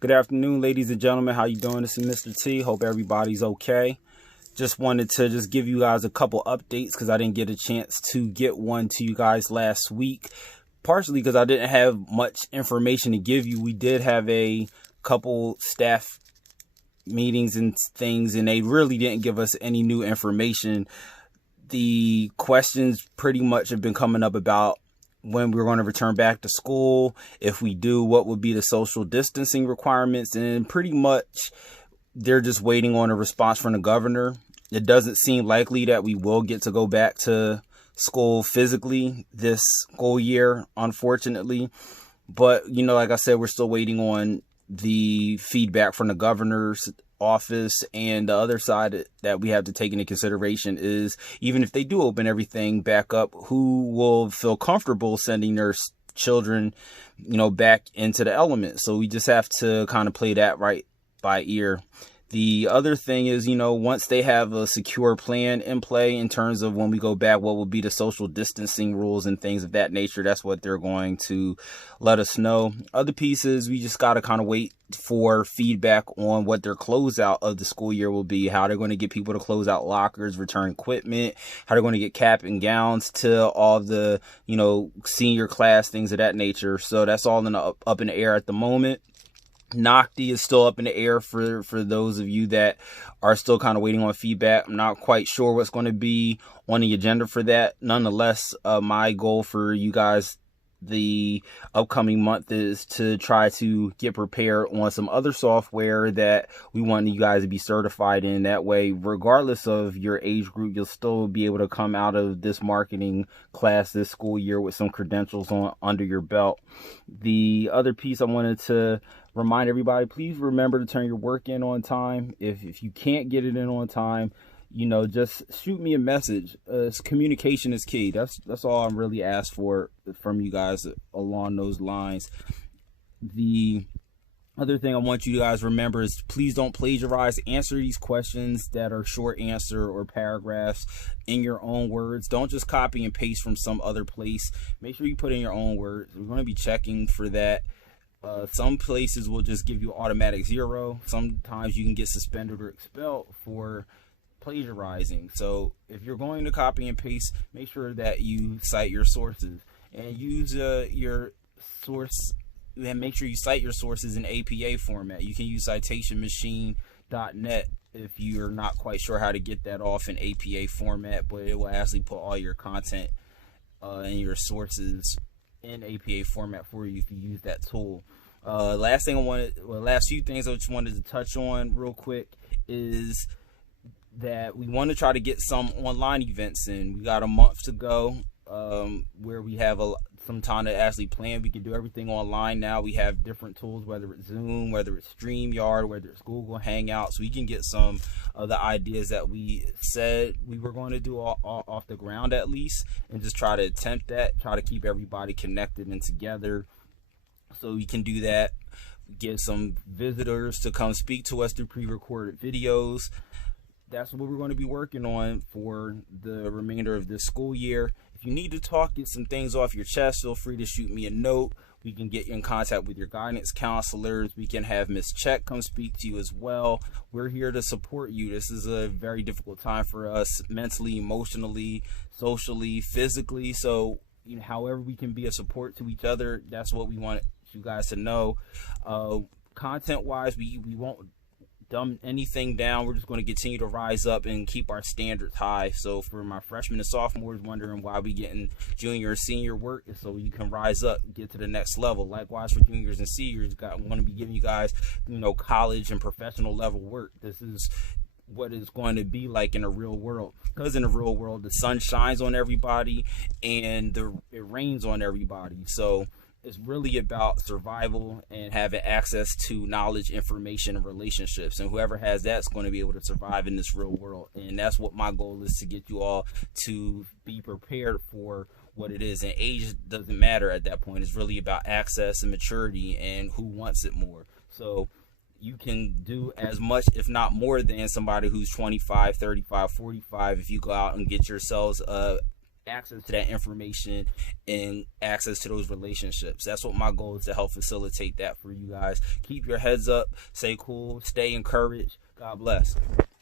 Good afternoon, ladies and gentlemen. How you doing? This is Mr. T. Hope everybody's okay. Just wanted to give you guys a couple updates because I didn't get a chance to get one to you guys last week. Partially because I didn't have much information to give you. We did have a couple staff meetings and things, and they really didn't give us any new information. The questions pretty much have been coming up about when we're going to return back to school. If we do, what would be the social distancing requirements? And pretty much they're just waiting on a response from the governor. It doesn't seem likely that we will get to go back to school physically this school year, unfortunately. But, like I said, we're still waiting on the feedback from the governor's office. And the other side that we have to take into consideration is, even if they do open everything back up, who will feel comfortable sending their children, back into the element? So we just have to kind of play that right by ear. The other thing is, once they have a secure plan in play in terms of when we go back, what will be the social distancing rules and things of that nature, that's what they're going to let us know. Other pieces, we just got to kind of wait for feedback on what their closeout of the school year will be, how they're going to get people to close out lockers, return equipment, how they're going to get cap and gowns to all the, senior class, things of that nature. So that's all up in the air at the moment. NOCD is still up in the air for those of you that are still kind of waiting on feedback. I'm not quite sure what's going to be on the agenda for that. Nonetheless, my goal for you guys the upcoming month is to try to get prepared on some other software that we want you guys to be certified in. That way, regardless of your age group, you'll still be able to come out of this marketing class this school year with some credentials on under your belt. The other piece I wanted to remind everybody, please remember to turn your work in on time. If you can't get it in on time, just shoot me a message. Communication is key. That's all I'm really asked for from you guys along those lines. The other thing I want you guys to remember is, please don't plagiarize. Answer these questions that are short answer or paragraphs in your own words. Don't just copy and paste from some other place. Make sure you put in your own words. We're going to be checking for that. Some places will just give you automatic 0. Sometimes you can get suspended or expelled for plagiarizing. So if you're going to copy and paste, make sure that you cite your sources and use your source, and make sure you cite your sources in APA format. You can use citationmachine.net if you're not quite sure how to get that off in APA format, but it will actually put all your content and your sources in APA format for you if you use that tool. Last few things I just wanted to touch on real quick is that we want to try to get some online events in. We got a month to go, where we have some time to actually plan. We can do everything online now. We have different tools, whether it's Zoom, whether it's StreamYard, whether it's Google Hangouts. We can get some of the ideas that we said we were going to do off the ground at least, and just try to attempt that, try to keep everybody connected and together. So we can do that. Get some visitors to come speak to us through pre-recorded videos. That's what we're going to be working on for the remainder of this school year. If you need to talk, get some things off your chest, feel free to shoot me a note. We can get you in contact with your guidance counselors. We can have Miss Check come speak to you as well. We're here to support you. This is a very difficult time for us, mentally, emotionally, socially, physically. So, however we can be a support to each other, that's what we want you guys to know. Content-wise, we won't dumb anything down. We're just going to continue to rise up and keep our standards high. So for my freshmen and sophomores wondering why we getting junior and senior work, so you can rise up, get to the next level. Likewise for juniors and seniors, we want to be giving you guys, college and professional level work. This is what it's going to be like in the real world, because in the real world the sun shines on everybody and it rains on everybody. So it's really about survival and having access to knowledge, information, and relationships. And whoever has that's going to be able to survive in this real world. And that's what my goal is, to get you all to be prepared for what it is. And age doesn't matter at that point. It's really about access and maturity and who wants it more. So you can do as much, if not more, than somebody who's 25, 35, 45 if you go out and get yourselves access to that information and access to those relationships. That's what my goal is, to help facilitate that for you guys. Keep your heads up, stay cool, stay encouraged. God bless.